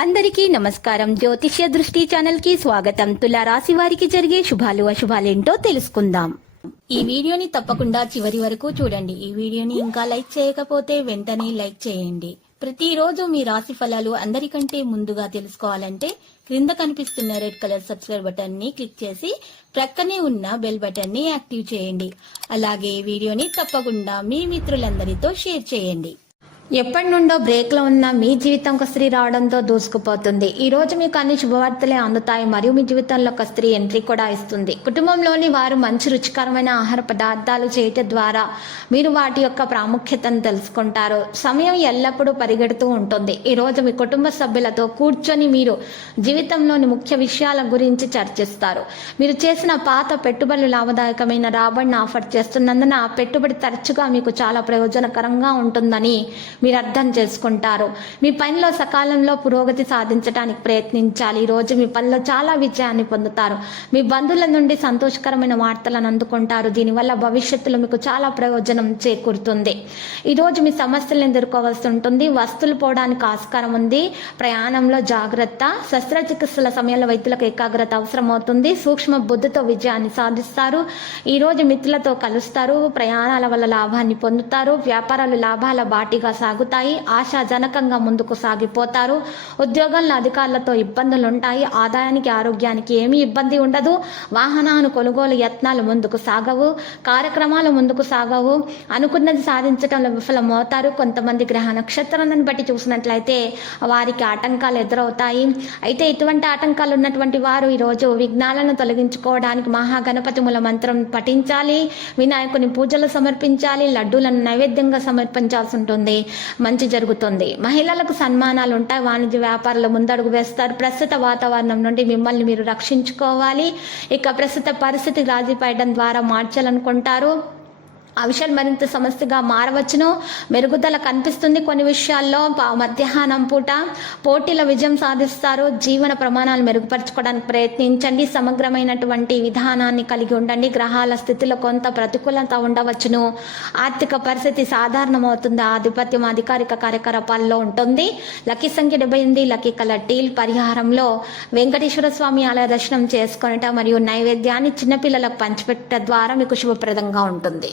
అందరికీ నమస్కారం. జ్యోతిష్య దృష్టి ఛానల్ కి స్వాగతం. తులా రాశి వారికి జరిగే శుభాలు అశుభాలేంటో తెలుసుకుందాం. ఈ వీడియోని తప్పకుండా చివరి వరకు చూడండి. ఈ వీడియోని ఇంకా లైక్ చేయకపోతే వెంటనే లైక్ చేయండి. ప్రతిరోజు మీ రాశి ఫలాలు అందరికంటే ముందుగా తెలుసుకోవాలంటే క్రింద కనిపిస్తున్న రెడ్ కలర్ సబ్స్క్రైబ్ బటన్ ని క్లిక్ చేసి ప్రక్కనే ఉన్న బెల్ బటన్ ని యాక్టివ్ చేయండి. అలాగే వీడియోని తప్పకుండా మీ మిత్రులందరితో షేర్ చేయండి. ఎప్పటి నుండో బ్రేక్ లో ఉన్న మీ జీవితం ఒక స్త్రీ రావడంతో దూసుకుపోతుంది. ఈ రోజు మీకు అన్ని శుభవార్తలే అందుతాయి మరియు మీ జీవితంలో ఒక స్త్రీ ఎంట్రీ కూడా ఇస్తుంది. కుటుంబంలోని వారు మంచి రుచికరమైన ఆహార పదార్థాలు చేయటం ద్వారా మీరు వాటి యొక్క ప్రాముఖ్యతను తెలుసుకుంటారు. సమయం ఎల్లప్పుడూ పరిగెడుతూ ఉంటుంది. ఈ రోజు మీ కుటుంబ సభ్యులతో కూర్చొని మీరు జీవితంలోని ముఖ్య విషయాల గురించి చర్చిస్తారు. మీరు చేసిన పాత పెట్టుబడులు లాభదాయకమైన రాబడిని ఆఫర్ చేస్తున్నందున ఆ పెట్టుబడి తరచుగా మీకు చాలా ప్రయోజనకరంగా ఉంటుందని మీరు అర్థం చేసుకుంటారు. మీ పనిలో సకాలంలో పురోగతి సాధించడానికి ప్రయత్నించాలి. ఈ రోజు మీ పనిలో చాలా విజయాన్ని పొందుతారు. మీ బంధువుల నుండి సంతోషకరమైన వార్తలను అందుకుంటారు. దీనివల్ల భవిష్యత్తులో మీకు చాలా ప్రయోజనం చేకూరుతుంది. ఈ రోజు మీ సమస్యలను ఎదుర్కోవాల్సి ఉంటుంది. వస్తువులు పోవడానికి ఆస్కారం ఉంది. ప్రయాణంలో జాగ్రత్త. శస్త్రచికిత్సల సమయంలో వైద్యులకు ఏకాగ్రత అవసరం అవుతుంది. సూక్ష్మ బుద్ధితో విజయాన్ని సాధిస్తారు. ఈ రోజు మిత్రులతో కలుస్తారు. ప్రయాణాల వల్ల లాభాన్ని పొందుతారు. వ్యాపారాలు లాభాల బాటిగా సాగుతాయి. ఆశాజనకంగా ముందుకు సాగిపోతారు. ఉద్యోగంలో అధికారులతో ఇబ్బందులు ఉంటాయి. ఆదాయానికి ఆరోగ్యానికి ఏమీ ఇబ్బంది ఉండదు. వాహనాలు కొనుగోలు యత్నాలు ముందుకు సాగవు. కార్యక్రమాలు ముందుకు సాగవు. అనుకున్నది సాధించడంలో విఫలమవుతారు. కొంతమంది గ్రహ నక్షత్రాలను బట్టి చూసినట్లయితే వారికి ఆటంకాలు ఎదురవుతాయి. అయితే ఇటువంటి ఆటంకాలు ఉన్నటువంటి వారు ఈరోజు విఘ్నాలను తొలగించుకోవడానికి మహాగణపతి మూల మంత్రం పఠించాలి. వినాయకుని పూజలు సమర్పించాలి. లడ్డూలను నైవేద్యంగా సమర్పించాల్సి ఉంటుంది. మంచి జరుగుతుంది. మహిళలకు సన్మానాలు ఉంటాయి. వాణిజ్య వ్యాపారాలు ముందడుగు వేస్తారు. ప్రస్తుత వాతావరణం నుండి మిమ్మల్ని మీరు రక్షించుకోవాలి. ఇక ప్రస్తుత పరిస్థితి రాజీ పడడం ద్వారా మార్చాలనుకుంటారు. ఆ విషయాలు మరింత సమస్యగా మారవచ్చును. మెరుగుదల కనిపిస్తుంది. కొన్ని విషయాల్లో మధ్యాహ్నం పూట పోటీల విజయం సాధిస్తారు. జీవన ప్రమాణాలు మెరుగుపరచుకోవడానికి ప్రయత్నించండి. సమగ్రమైనటువంటి విధానాన్ని కలిగి ఉండండి. గ్రహాల స్థితిలో కొంత ప్రతికూలత ఉండవచ్చును. ఆర్థిక పరిస్థితి సాధారణమవుతుంది. ఆధిపత్యం అధికారిక కార్యకలాపాల్లో ఉంటుంది. లక్కీ సంఖ్య 78, లక్కీ కలర్ టీల్. పరిహారంలో వెంకటేశ్వర స్వామి ఆలయ దర్శనం చేసుకొనట మరియు నైవేద్యాన్ని చిన్నపిల్లలకు పంచిపెట్టడం ద్వారా మీకు శుభప్రదంగా ఉంటుంది.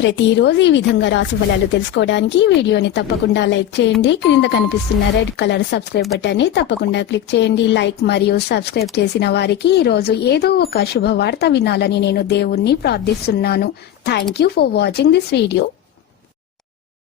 ప్రతిరోజు ఈ విధంగా రాశి ఫలాలు తెలుసుకోవడానికి వీడియోని తప్పకుండా లైక్ చేయండి. క్రింద కనిపిస్తున్న రెడ్ కలర్ సబ్స్క్రైబ్ బటన్ ని తప్పకుండా క్లిక్ చేయండి. లైక్ మరియు సబ్స్క్రైబ్ చేసిన వారికి ఈ రోజు ఏదో ఒక శుభవార్త వినాలని నేను దేవుణ్ణి ప్రార్థిస్తున్నాను. Thank you for watching this video.